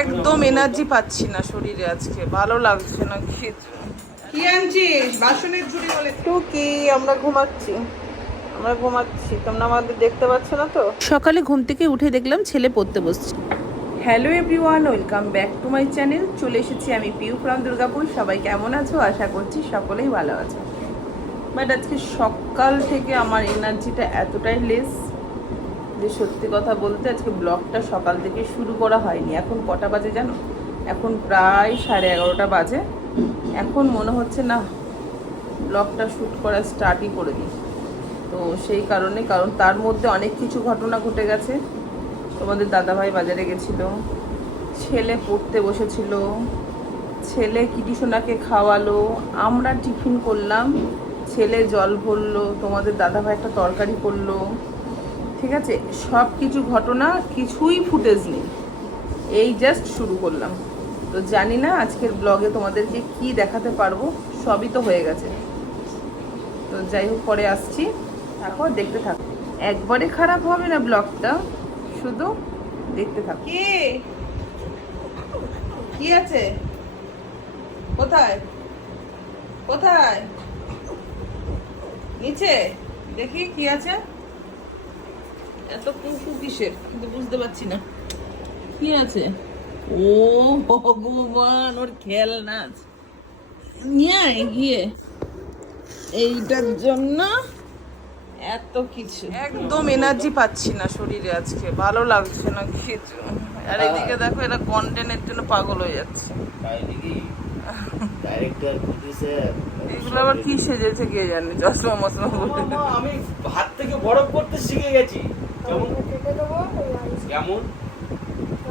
একদম এনার্জি পাচ্ছি না শরীরে আজকে। ভালো লাগছে না কিছু কি আনছিস? বাসনের ঝুড়ি বলে। টুকি আমরা ঘুমাচ্ছি। আমরা ঘুমাচ্ছি। তোমরা আমাদের দেখতে পাচ্ছ না তো? সকালে ঘুম থেকে উঠে দেখলাম ছেলে পড়তে বসছে। Hello everyone welcome back to my channel চলে এসেছি আমি পিউ ফ্রম দুর্গাপুর। সবাই কেমন আছো? আশা করছি সকলেই ভালো আছো। বাট আজকে সকাল থেকে আমার এনার্জিটা এতটাই লেস যে সত্যি কথা বলতে আজকে ব্লগটা সকাল থেকে শুরু করা হয়নি। এখন কটা বাজে জানো? এখন প্রায় সাড়ে এগারোটা বাজে। এখন মনে হচ্ছে, না, ব্লগটা শ্যুট করা স্টার্টই করে দিই। তো সেই কারণে, কারণ তার মধ্যে অনেক কিছু ঘটনা ঘটে গেছে। তোমাদের দাদাভাই বাজারে গেছিল, ছেলে পড়তে বসেছিল, ছেলে কিটি সোনাকে খাওয়ালো, আমরা টিফিন করলাম, ছেলে জল ভরলো, তোমাদের দাদাভাই একটা তরকারি করল। ঠিক আছে? সব কিছু ঘটনা, কিছুই ফুটেজ নেই। এই জাস্ট শুরু করলাম। তো জানি না আজকের ব্লগে তোমাদেরকে কি দেখাতে পারব, সবই তো হয়ে গেছে। তো যাই হোক, পরে আসছি। তারপর দেখতে থাকো। একবারে খারাপ হবে না ব্লগটা শুধু দেখতে থাকো। কি? কি আছে? কোথায়? কোথায়? নিচে? দেখি কি আছে। এত কুকু কিসের? কিন্তু বুঝতে পারছি না। কি আছে? ও ভগবান ওর খেলনা আছে। নিয়ে গিয়ে। এইটার জন্য এত কিছু। একদম এনার্জি পাচ্ছি না শরীরে আজকে। ভালো লাগছে না কিছু। আর এদিকে দেখো এরা কন্টেন্টের জন্য পাগল হয়ে যাচ্ছে। এগুলো আবার কি সেজেছে কে জানে? চশমা মশমা আমি হাত থেকে বরফ করতে শিখে গেছি। কেমন? কেমন?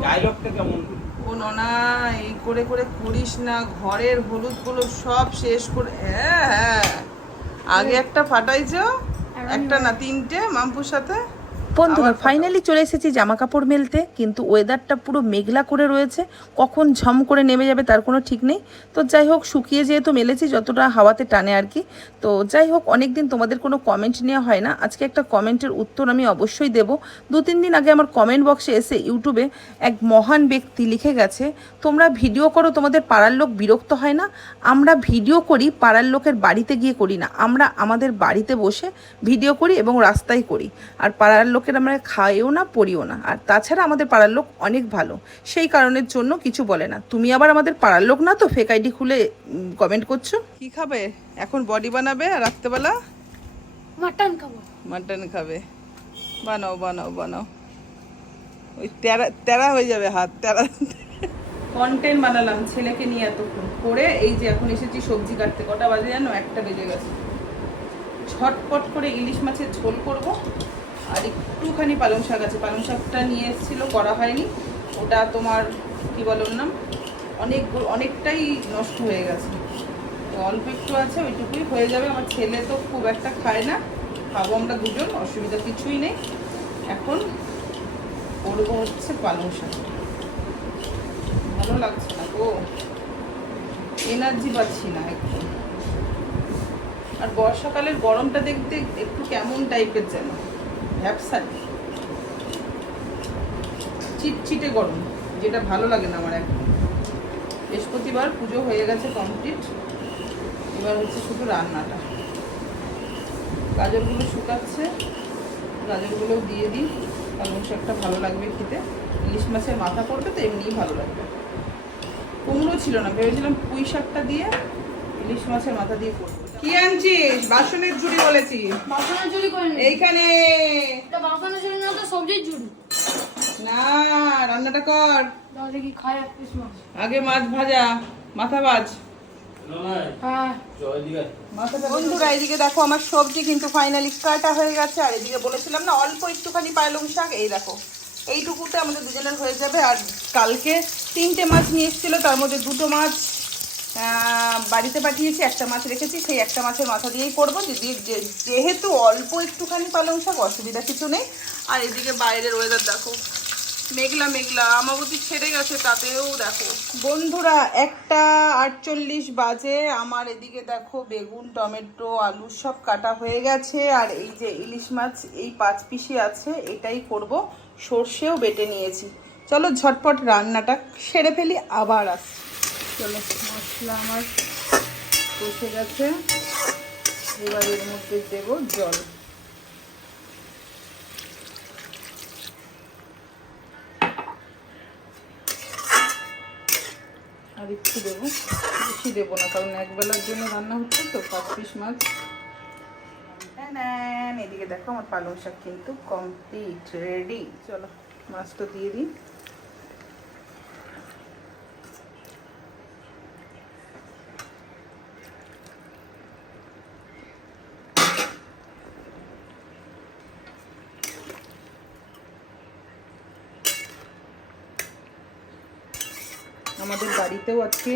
ডায়লগটা কেমন? ও ননা এই করে করে করিস না ঘরের সব শেষ করে হ্যাঁ হ্যাঁ। আগে একটা ফাটাইছো একটা না তিনটে মাম্পুর সাথে? বন্ধুরা ফাইনালি চলে এসেছি জামা কাপড় মেলতে কিন্তু ওয়েদারটা পুরো মেঘলা করে রয়েছে। কখন ঝম করে নেমে যাবে তার কোনো ঠিক নেই। তো যাই হোক শুকিয়ে যেহেতু মেলেছি যতটা হাওয়াতে টানে আর কি। তো যাই হোক অনেক দিন তোমাদের কোনো কমেন্ট নেওয়া হয় না। আজকে একটা কমেন্টের উত্তর আমি অবশ্যই দেব। দু তিন দিন আগে আমার কমেন্ট বক্সে এসে ইউটিউবে এক মহান ব্যক্তি লিখে গেছে তোমরা ভিডিও করো তোমাদের পাড়ার লোক বিরক্ত হয় না। আমরা ভিডিও করি পাড়ার লোকের বাড়িতে গিয়ে করি না। আমরা আমাদের বাড়িতে বসে ভিডিও করি এবং রাস্তায় করি। আর পাড়ার লোকের আমরা খাইও না পড়িও না। আর তাছাড়া আমাদের পাড়ার লোক অনেক ভালো। সেই কারণের জন্য কিছু বলে না। তুমি আবার আমাদের পাড়ার লোক না তো? ফেক আইডি খুলে কমেন্ট করছ? কি খাবে? এখন বডি বানাবে আর রাত্রেবেলা? মাটন খাব। মাটন খাবে। বানাও বানাও বানাও। ওই তেরা তেরা হয়ে যাবে হাত তেরা। কন্টেন্ট বানালাম ছেলেকে নিয়ে এতক্ষণ। করে এই যে এখন এসেছি সবজি কাটতে। কটা বাজে জানো? একটা বেজে গেছে। ছটপট করে ইলিশ মাছের ঝোল করব। আর একটুখানি পালং শাক আছে। পালং শাকটা নিয়ে এসেছিল, করা হয়নি। ওটা তোমার, কি বলো ওর নাম? অনেক অনেকটাই নষ্ট হয়ে গেছে। তো অল্প একটু আছে, ওইটুকুই হয়ে যাবে। আমার ছেলে তো খুব একটা খায় না। খাব আমরা দুজন, অসুবিধা কিছুই নেই। এখন করব হচ্ছে পালং শাক। ভালো লাগছে না গো। এনার্জি পাচ্ছি না একদম আর বর্ষাকালের গরমটা দেখতে একটু কেমন টাইপের যেন। ভ্যাপসা চিটচিটে গরম, যেটা ভালো লাগে না আমার এখন বৃহস্পতিবার পুজো হয়ে গেছে কমপ্লিট এবার হচ্ছে শুধু রান্নাটা। গাজরগুলো শুকাচ্ছে গাজরগুলো দিয়ে দিই। পালং শাকটা ভালো লাগবে খেতে। ইলিশ মাছের মাথা পড়বে তো, এমনিই ভালো লাগবে। কুমড়ো ছিল না, ভেবেছিলাম পুঁই শাকটা দিয়ে ইলিশ মাছের মাথা দিয়ে করব। কি আনছিস? বাসনের ঝুড়ি বলেছি। বাসনের ঝুড়ি করে এইখানে। এটা বাসনের ঝুড়ি না তো সবজির ঝুড়ি। না রান্নাটা কর। দাও দেখি খাই এক পিস মাছ। আগে মাছ ভাজা মাথা ভাজ। হ্যাঁ। বন্ধুরা এদিকে দেখো আমার সবজি কিন্তু ফাইনালি কাটা হয়ে গেছে। আর এদিকে বলেছিলাম না অল্প একটুখানি শাক। এই দেখো এইটুকুতে আমাদের দুজনের হয়ে যাবে। আর কালকে তিনটে মাছ নিয়ে এসেছিল তার মধ্যে দুটো মাছ বাড়িতে পাঠিয়েছি, একটা মাছ রেখেছি, সেই একটা মাছের মাথা দিয়েই করব। যদি যেহেতু অল্প একটুখানি পালং শাক, অসুবিধা কিছু নেই। আর এদিকে বাইরের ওয়েদার দেখো। মেঘলা মেঘলা, আমাবতী ছেড়ে গেছে, তাতেও দেখো। বন্ধুরা, একটা আটচল্লিশ বাজে, আমার এদিকে দেখো বেগুন, টমেটো, আলু সব কাটা হয়ে গেছে, আর এই যে ইলিশ মাছ, এই পাঁচ পিসি আছে, এটাই করব। সর্ষেও বেটে নিয়েছি। চলো ঝটপট রান্নাটা সেরে ফেলি, আবার আসছি। চলো, মশলা আমার কষে গেছে। এবার এর মধ্যে দেব জল। আর একটু দেবো, বেশি দেবো না, কারণ একবেলার জন্য রান্না হচ্ছে তো, পাঁচ পিস মাছ। এদিকে দেখো আমার পালং শাক কিন্তু কমপ্লিট রেডি চলো, মাছটা দিয়ে দিই। আমাদের বাড়িতেও আজকে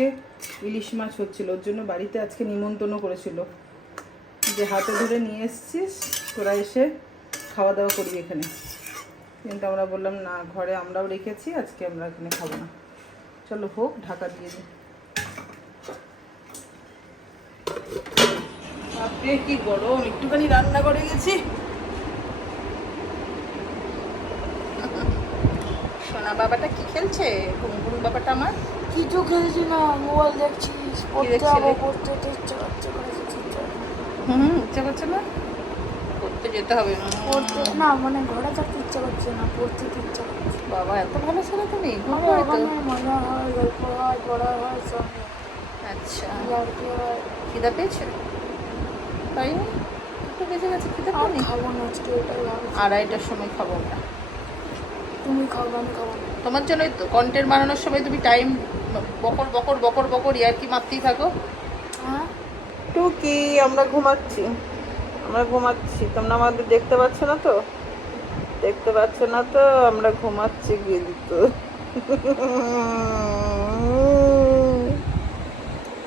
ইলিশ মাছ হচ্ছিল, ওর জন্য বাড়িতে আজকে নিমন্ত্রণ করেছিল। যে হাতে ধরে নিয়ে এসছিস, তোরা এসে খাওয়া দাওয়া করবি এখানে। কিন্তু আমরা বললাম, না, ঘরে আমরাও রেখেছি, আজকে আমরা এখানে খাব না। চলো হোক, ঢাকা দিয়ে দিই। কি গরম! একটুখানি রান্না করে গেছি। সোনা বাবাটা কি খেলছে? কুমকুম বাবাটা আমার? কিছু খেলছি না মোবাইল দেখছিস পড়তে? যাব পড়তে তো ইচ্ছা করছে। হুম ইচ্ছা করছে না? করতে যেতে হবে পড়তে না মানে ঘরে থাকতে ইচ্ছা করছে না পড়তে তো ইচ্ছা করছে। বাবা এত ভালো ছেলে তুমি মজা হয় গল্প হয় পড়া হয় সব আচ্ছা। খিদা পেয়েছে? তাই না একটু বেঁচে গেছে খিদা পানি খাব না আজকে আড়াইটার সময় খাব আমরা। তুমি খাব আমি খাব তোমার জন্যই তো কন্টেন্ট বানানোর সময় তুমি টাইম বকর বকর বকর বকর ইয়ার কি মারতেই থাকো? হ্যাঁ টুকি আমরা ঘুমাচ্ছি। আমরা ঘুমাচ্ছি। তোমরা আমাদের দেখতে পাচ্ছ না তো? দেখতে পাচ্ছ না তো? আমরা ঘুমাচ্ছি কিন্তু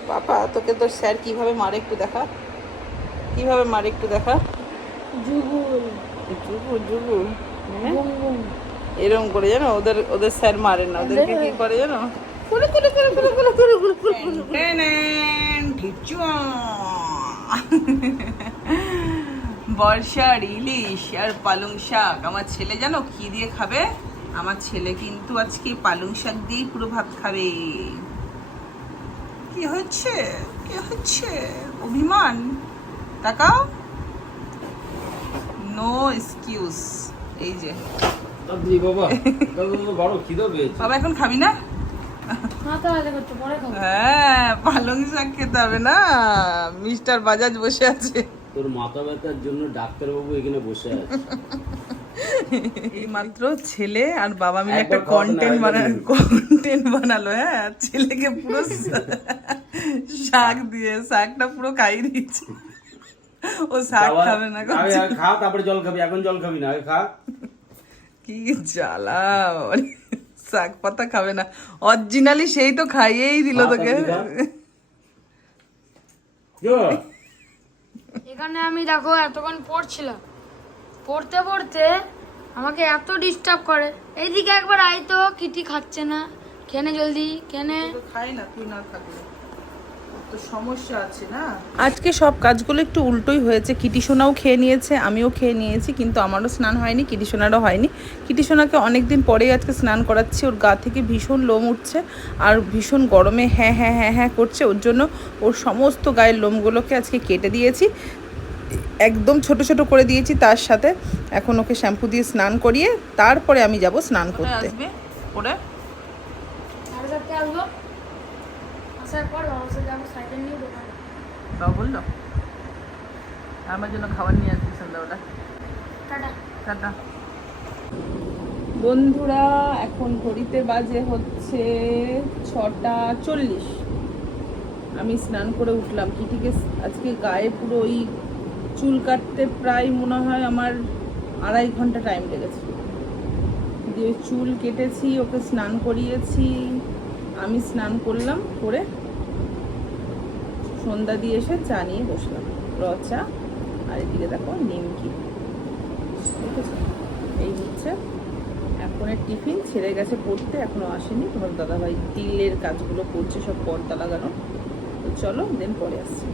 পাপা তোকে তোর স্যার কীভাবে মারে একটু দেখা? কীভাবে মারে একটু দেখা? যুগুল। জুবু জুবু বুম বুম এরকম করে জানো ওদের ওদের স্যার মারে না। ওদেরকে কি করে জানো কুলু কুলু কুলু কুলু কুলু কুলু কুলু কুলু কুলু বর্ষার ইলিশ আর পালং শাক আমার ছেলে জানো কি দিয়ে খাবে আমার ছেলে কিন্তু আজকে পালং শাক দিয়েই পুরো ভাত খাবে কি হচ্ছে কি হচ্ছে অভিমান তাকাও নো এক্সকিউজ এই যে বাবা এখন খাবি না হ্যাঁ পালং শাক খেতে হবে না। মিস্টার বাজাজ বসে আছে। তোর মাথা ব্যথার জন্য ডাক্তারবাবু এখানে বসে আছে। এইমাত্র ছেলে আর বাবা মিলে একটা কন্টেন্ট বানানো কন্টেন্ট বানালো হ্যাঁ ছেলেকে পুরো শাক দিয়ে শাকটা পুরো খাইয়ে দিচ্ছে ও শাক খাবে না খা তারপরে জল খাবি এখন জল খাবি না খা। কি জ্বালা। শাক পাতা খাবে না। অরিজিনালি সেই তো খাইয়েই দিল তোকে। এখানে আমি দেখো এতক্ষণ পড়ছিলাম। পড়তে পড়তে আমাকে এত ডিস্টার্ব করে। এইদিকে একবার আয় তো কিটি খাচ্ছে না। কেনে জলদি কেনে? খাই না তুই না থাকলে। তো সমস্যা আছে না? আজকে সব কাজগুলো একটু উল্টোই হয়েছে। কিটিসোনাও খেয়ে নিয়েছে আমিও খেয়ে নিয়েছি কিন্তু আমারও স্নান হয়নি কিটিসোনারও হয়নি। কিটিসোনাকে অনেক দিন পরেই আজকে স্নান করাচ্ছি ওর গা থেকে ভীষণ লোম উঠছে আর ভীষণ গরমে হ্যাঁ হ্যাঁ হ্যাঁ হ্যাঁ করছে ওর জন্য ওর সমস্ত গায়ের লোমগুলোকে আজকে কেটে দিয়েছি। একদম ছোট ছোট করে দিয়েছি তার সাথে। এখন ওকে শ্যাম্পু দিয়ে স্নান করিয়ে তারপরে আমি যাব স্নান করতে। আসব? আসার পর বাবার সাথে যাব সাইকেল নিয়ে দোকানে বাবা বলল? আমার জন্য খাবার নিয়ে আসবি সন্ধ্যাবেলা টাটা। টাটা। বন্ধুরা এখন ঘড়িতে বাজে হচ্ছে ছটা চল্লিশ। আমি স্নান করে উঠলাম। কিটিকে আজকে গায়ে পুরো ওই চুল কাটতে প্রায় মনে হয় আমার আড়াই ঘণ্টা টাইম লেগেছে। দিয়ে চুল কেটেছি ওকে স্নান করিয়েছি। আমি স্নান করলাম করে সন্ধ্যা দিয়ে এসে চা নিয়ে বসলাম। র চা আর এদিকে দেখো নিমকি। এই হচ্ছে এখনের টিফিন। ছেড়ে গেছে পড়তে এখনও আসেনি। তোমার দাদাভাই তিলের কাজগুলো করছে সব পর্দা লাগানো। তো চলো দেন পরে আসছি।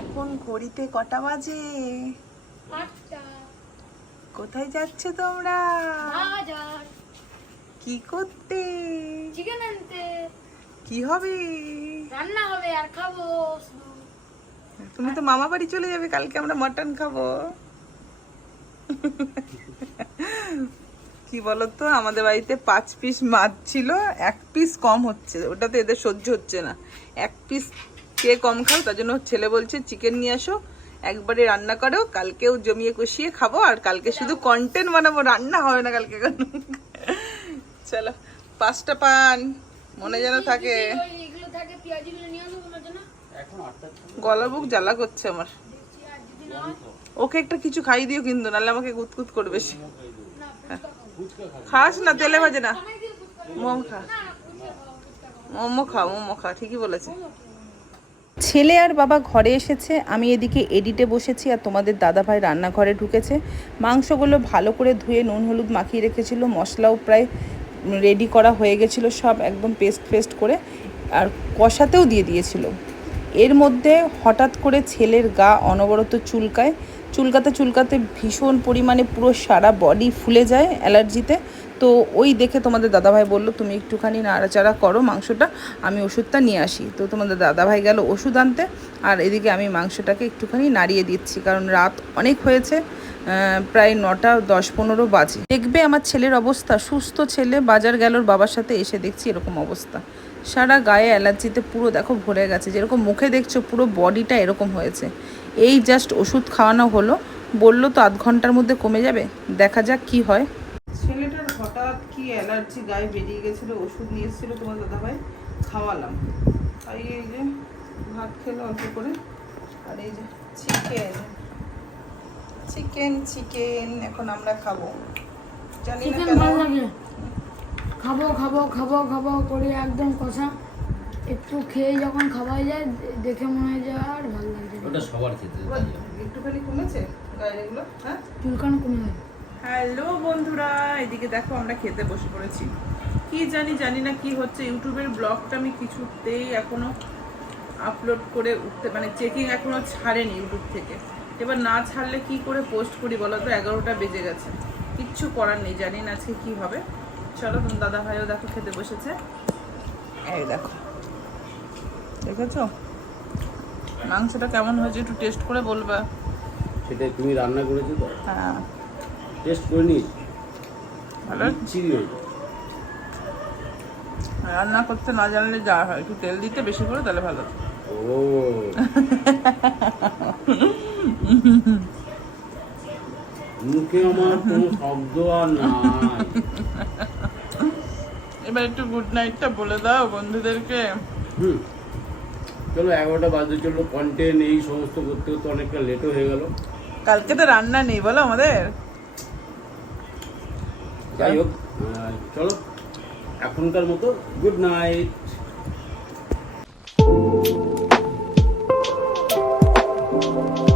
এখন ঘড়িতে কটা বাজে? আটটা। কোথায় যাচ্ছে তোমরা? কি করতে? কি হবে? রান্না হবে আর খাব। তুমি তো মামা বাড়ি চলে যাবে কালকে আমরা মটন খাব। কি বলতো আমাদের বাড়িতে পাঁচ পিস মাছ ছিল এক পিস কম হচ্ছে ওটাতে এদের সহ্য হচ্ছে না। এক পিস কে কম খাও তার জন্য ছেলে বলছে চিকেন নিয়ে আসো একবারে রান্না করো কালকেও জমিয়ে কষিয়ে খাব আর কালকে শুধু কন্টেন্ট বানাবো রান্না হবে না কালকে চলো পাঁচটা পান মনে যেন থাকে। ওই পেঁয়াজিগুলো নিয়ে আসব তোমার জন্য। এখন আটটা গলা বুক জ্বালা করছে আমার। হয় ওকে একটা কিছু খাই দিও কিন্তু নাহলে আমাকে গুতগুত করবে বেশি না খাস না তেলে ভাজে না। মোমো খা। মোমো খা মোমো খা ঠিকই বলেছে। ছেলে আর বাবা ঘরে এসেছে আমি এদিকে এডিটে বসেছি আর তোমাদের দাদাভাই রান্নাঘরে ঢুকেছে। মাংসগুলো ভালো করে ধুয়ে নুন হলুদ মাখিয়ে রেখেছিল মশলাও প্রায় রেডি করা হয়ে গেছিল সব একদম পেস্ট ফেস্ট করে। আর কষাতেও দিয়ে দিয়েছিল। এর মধ্যে হঠাৎ করে ছেলের গা অনবরত চুলকায়। চুলকাতে চুলকাতে ভীষণ পরিমাণে পুরো সারা বডি ফুলে যায় অ্যালার্জিতে তো। ওই দেখে তোমাদের দাদাভাই বলল, তুমি একটুখানি নাড়াচাড়া করো মাংসটা, আমি ওষুধটা নিয়ে আসি। তো তোমাদের দাদাভাই গেল ওষুধ আনতে। আর এদিকে আমি মাংসটাকে একটুখানি নাড়িয়ে দিচ্ছি, কারণ রাত অনেক হয়েছে প্রায় নটা দশ পনেরো বাজে। দেখবে আমার ছেলের অবস্থা, সুস্থ ছেলে, বাজার গেল, বাবার সাথে এসে দেখছি এরকম অবস্থা। সারা গায়ে অ্যালার্জিতে পুরো দেখো ভরে গেছে। যেরকম মুখে দেখছ পুরো বডিটা এরকম হয়েছে। এই জাস্ট ওষুধ খাওয়ানো হলো। বলল তো আধ ঘণ্টার মধ্যে কমে যাবে। দেখা যাক কি হয়। ছেলেটার হঠাৎ কি অ্যালার্জি গায়ে বেরিয়ে গেছিল ওষুধ নিয়ে এসেছিল তোমার দাদাভাই? খাওয়ালাম। তাই এই যে ভাত খেলো অল্প করে। আর এই যে চিকেন। চিকেন চিকেন এখন আমরা খাব। জানি না কেন। খাব খাব খাব খাব করে একদম কষা। একটু খেয়ে যখন খাওয়া যায় দেখে মনে হয় যে আর ভালো লাগছে ওটা সবার খেতে একটুখানি কমেছে? গায়ের এগুলো? হ্যাঁ? চুলকানো কমে হ্যালো বন্ধুরা এদিকে দেখো আমরা খেতে বসে পড়েছি। কি জানি জানি না কি হচ্ছে। ইউটিউবের ব্লগটা আমি কিছুতেই এখনও আপলোড করে উঠতে মানে চেকিং এখনও ছাড়েনি ইউটিউব থেকে। এবার না ছাড়লে কি করে পোস্ট করি বলো তো? এগারোটা বেজে গেছে। কিচ্ছু করার নেই। জানি না আজকে কি হবে। চলো তুমি দাদা ভাইও দেখো খেতে বসেছে। এই দেখো। দেখেছ? মাংসটা কেমন হয়েছে একটু টেস্ট করে বলবা। সেটা তুমি রান্না করেছ তো? হ্যাঁ। টেস্ট করে নিস ভালো চিলি রান্না করতে না জানলে যা হয় একটু তেল দিতে বেশি করে তাহলে ভালো। ও। মুখে আমার কোনো শব্দ আর নাই। এবার একটু গুড নাইটটা বলে দাও বন্ধুদেরকে। হুম। চলো এগারোটা বাজতে চলল কন্টেন্ট এই সমস্ত করতে করতে অনেকটা লেটও হয়ে গেল। কালকে তো রান্না নেই বলো আমাদের? যাই হোক চলো এখনকার মতো গুড নাইট